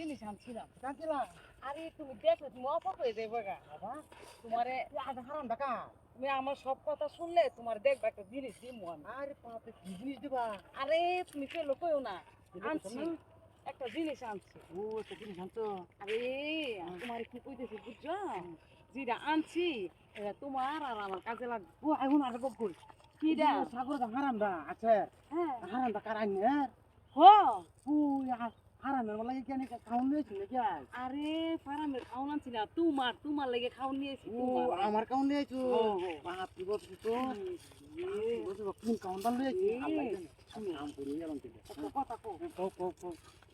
জিনিস আনছিলাম কাঁচিলা আরে তুমি দেখলে তুমি অবাক হয়ে যাবে গা। বাবা তোমারে আগে হারাম ডাকা তুমি আমার সব কথা শুনলে তোমার দেখবে একটা জিনিস দিই মন। আরে বাপরে কি জিনিস দিবা? আরে তুমি পেল কইও না। আনছি। একটা জিনিস আনছি। ও তো জিনিস আনছো? আরে তোমার কি কইতেছি বুঝছ? যেটা আনছি এটা তোমার আর আমার কাজে লাগবে। ও এখন আর গপ কই কিডা সাগর হারাম দা আচ্ছা। হ্যাঁ। হারাম দা কারাই নে? হো হারাম এর লাগে কেন কাউন লইছি নাকি আজ? আরে ফারামের খাওয়ান আনছি না। তোমার তোমার লেগে খাওয়ান নিয়েছি আমার ও, ও। বাপ কি বলছিস তো কোন কাউন দা লইছি আল্লাহ আমি আম করে গেলাম কথা কো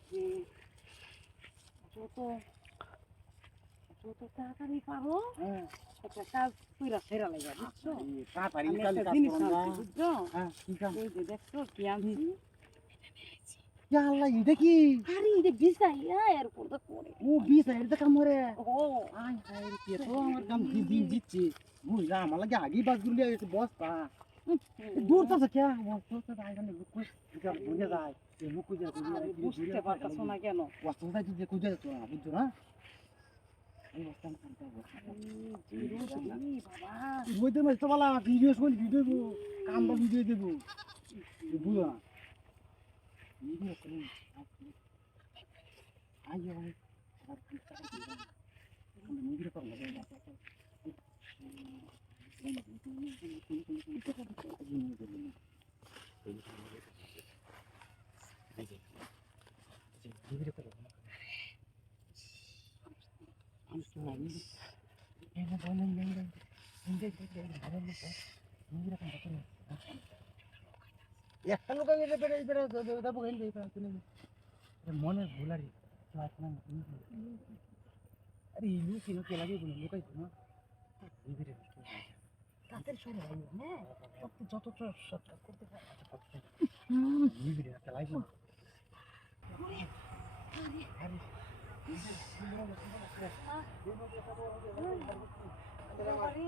যে যত যত তাড়াতাড়ি পারো। হ্যাঁ। একটা কাজ কইরা সেরা লাগা বুঝছ? তাড়াতাড়ি কাজ বুঝছ? হ্যাঁ কি যে দেখছ কি আনছি? ইয়া আল্লাহ এটা কি আরে এটা বিছাইয়া এর উপর তো করে ও বিষ এটা কাম করে ও আই হাই রে তো আমার কাম দিন দিন দিচ্ছে বুঝলাম আমার লাগে আগেই বাস গুলি গেছে বস্তা দূর তো কে বস্তা তো দাই গানে লুক কুজা বুঝে যায় এই লুক কুজা কুজা আরে বুঝতে পারতাছো না কেন বস্তা দাই যে কুজা তো না বুঝছ না এই বস্তা কাম করব ই বাবা মধ্যে মধ্যে তো বলা ভিডিও শুন ভিডিও দেবো কাম বা ভিডিও দেবো বুঝো না ভিডিও শুনুন আইও আর কি চাই মুগিরে করব একটা লোক মনের ভুল আর আরে এই লোক লোকে লাগে লোকাই তো না তাদের সরে আইও হ্যাঁ যত শর্টকাট করতে পারে এই ভিডিও একটা লাইভ আরে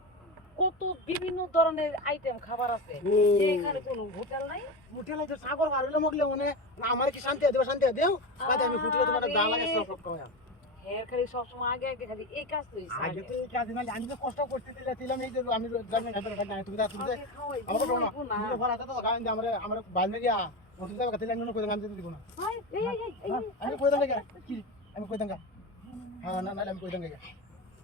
কত বিভিন্ন ধরনের আইটেম খাবার আছে। যে এখানে কোনো হোটেল নাই। আমার কি শান্তি দেব শান্তি দেও। বাদে আমি ফুটিয়ে তোমার দা লাগে সব সব খাওয়া খালি সবসময় আগে আগে খালি এই কাজ তো আগে তো এই কাজ নাই আমি তো কষ্ট করতে দিলে দিলাম এই যে আমি জানি না খাবার খাই তুমি তুমি আমার তো না। তুমি তো গান আমরা আমরা বাইরে গিয়া কই গান দিয়ে দিব না। আমি কই দাঙ্গা কি আমি কই দাঙ্গা হ্যাঁ না না আমি কই দাঙ্গা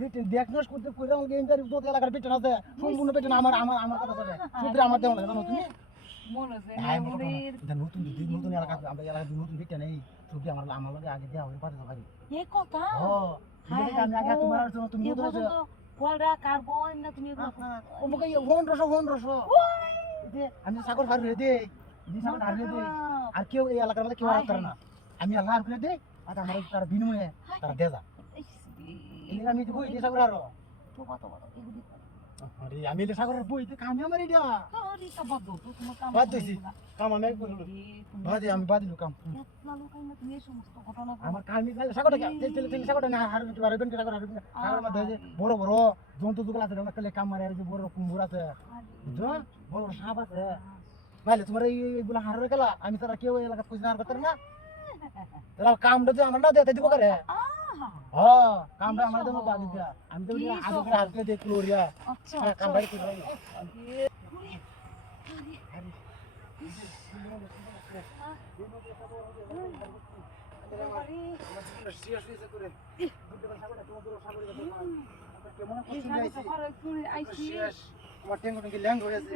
বেটেন দেখনাস করতে কইরা আমাকে ইন্টারভিউ তো এলাকার বেটেন আছে সম্পূর্ণ বেটেন আমার আমার আমার কথা বলে সুতরে আমার দেওয়া জানো তুমি? মনে আছে হ্যাঁ নতুন দিদি নতুন এলাকা আমরা এলাকায় নতুন বেটেন এই সবজি আমার আমার লগে আগে দেওয়া হয়ে পারে পারি। এই কথা? ও তুমি আমি আগে তোমার জন্য তুমি নতুন আছে পর্যন্ত কার্বন না তুমি এগুলো ও রস হন রস। আমি সাগর হার রে দে দি সাগর হার রে দে আর কেউ এই এলাকার মধ্যে কেউ আর করে না। আমি আল্লাহ করে দে আর আমার তার বিনিময়ে তার দে যা এই আমি বই দি সাগর হার তোবা তোবা এগুলি আরে আমি এটা সাগরের বই তে কাম আমার এটা। আরে তা বাদ দাও তো তোমার কাম বাদ দিছি। কাম আমি করে বাদ আমি বাদ দিলু কাম। না লোকাই না তুমি এই সমস্ত ঘটনা আমার কামি কাল সাগরটা তেল তেল তেল সাগরটা না হার দিতে পারবেন কি সাগর হারবেন সাগর মধ্যে যে বড় বড় জন্তু দুগুলা আছে আমরা কালে কাম মারে আর যে বড় কুম্ভুর আছে। বুঝছ? বড় সাপ আছে। ভাইলে তোমার এই এইগুলা হারের খেলা আমি তারা কেউ এলাকা খুঁজে আর না। তারা কামটা যে আমার না দেতে দিব করে? কামটা আমার দেবো বাদ দিয়া। আমি তো আগে করে হারকে দেখি ওরিয়া আচ্ছা কাম বাড়ি করে আইছি। আমার টেঙ্গো টেঙ্গি ল্যাং হয়েছে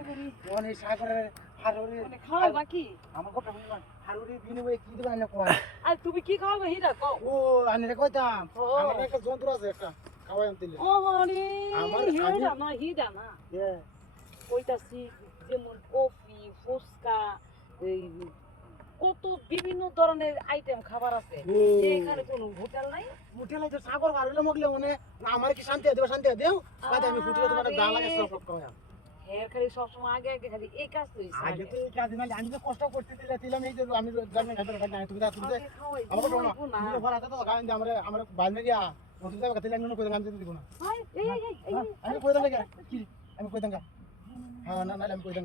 মানে এই সাগরের হারুরি মানে খাওয়া বাকি? আমার কথা শুনি হারুরি বিনিময়ে কি কোয়া? আর তুমি কি খাওয়াবে হিরা? কও। ও আমি রে কইতাম। আমার একটা যন্ত্র আছে একটা খাওয়াই ও আমার- হিরা না হিরা না। এ কইতাছি যেমন কফি এই কত বিভিন্ন ধরনের আইটেম খাবার আছে। এখানে কোনো হোটেল নাই। মুঠে লাগে সাগর হারুলে মগলে মনে না আমার কি শান্তি দেব শান্তি দেও। বাদে আমি ফুটিলে তোমার গা লাগে সব খাওয়া। হের খালি সবসময় আগে আগে খালি এই কাজ তো আগে তো এই কাজ না আমি তো কষ্ট করতে দিলে দিলাম এই যে আমি জানি না খাইতে পারি তুমি তুমি আমার কথা না। তুমি ভালো আছে তো গান দিয়ে আমরা আমরা বাইরে গিয়া ওটি যাবে কাতে লাগল কই গান দিতে দিব না। আমি কই দাম কি আমি কই দাম হ্যাঁ না না আমি কই দাম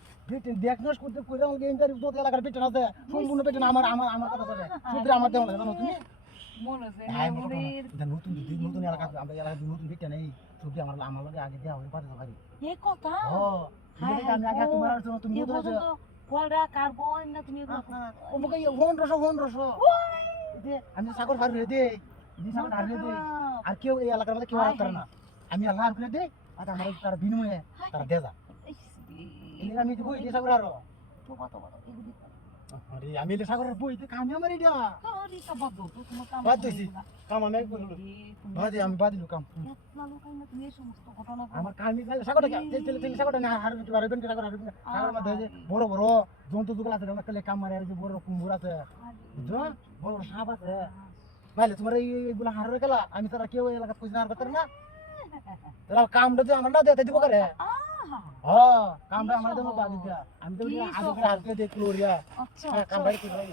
বেটেন ডায়াগনোস করতে কইরা আমাকে ইন্টারভিউ তো এলাকার বেটেন আছে সম্পূর্ণ বেটেন আমার আমার আমার কথা চলে সূত্রে আমার দেওয়া জানো তুমি? হ্যাঁ, নতুন নতুন এলাকা আমরা এলাকা নতুন বেটেন এই সবজি আমার আমার লগে আগে দেওয়া হয়ে পারে পারি ও আমি আগে তোমার জন্য তুমি নতুন আছো। ওমকে হন রস হন রস। আমি সাগর দে দে আর কেউ এই এলাকার মধ্যে কেউ করে না। আমি আল্লাহ করে দে আর আমার তার বিনিময়ে তার দে যা। এলে আমি বই দে সাগর আর। আরে আমি এলে সাগরের বই দে কাম আমার এটা। বাদ দিছি। কাম আমি বাদ আমি বাদ দিলু কাম। আমার কামি গেলে সাগর কে? তেল তেল সাগর না হার বিট পারবেন কি সাগর হারবেন সাগর মধ্যে যে বড় বড় জন্তু দুগুলা আছে আমরা কালে কাম মারে আর যে বড় কুমুর আছে। বুঝছ? বড় বড় সাপ আছে। ভাইলে তোমার এই এইগুলা হারের গেলা আমি তারা কেউ এলাকা খুঁজে আর করতে না। তারা কামটা যে আমার না দেতে দিব করে? হ্যাঁ কামটা আমার দেবো বাদ দিয়া আমি তো আগে করে হারতে দেখল রিয়া কামটা কি ভাই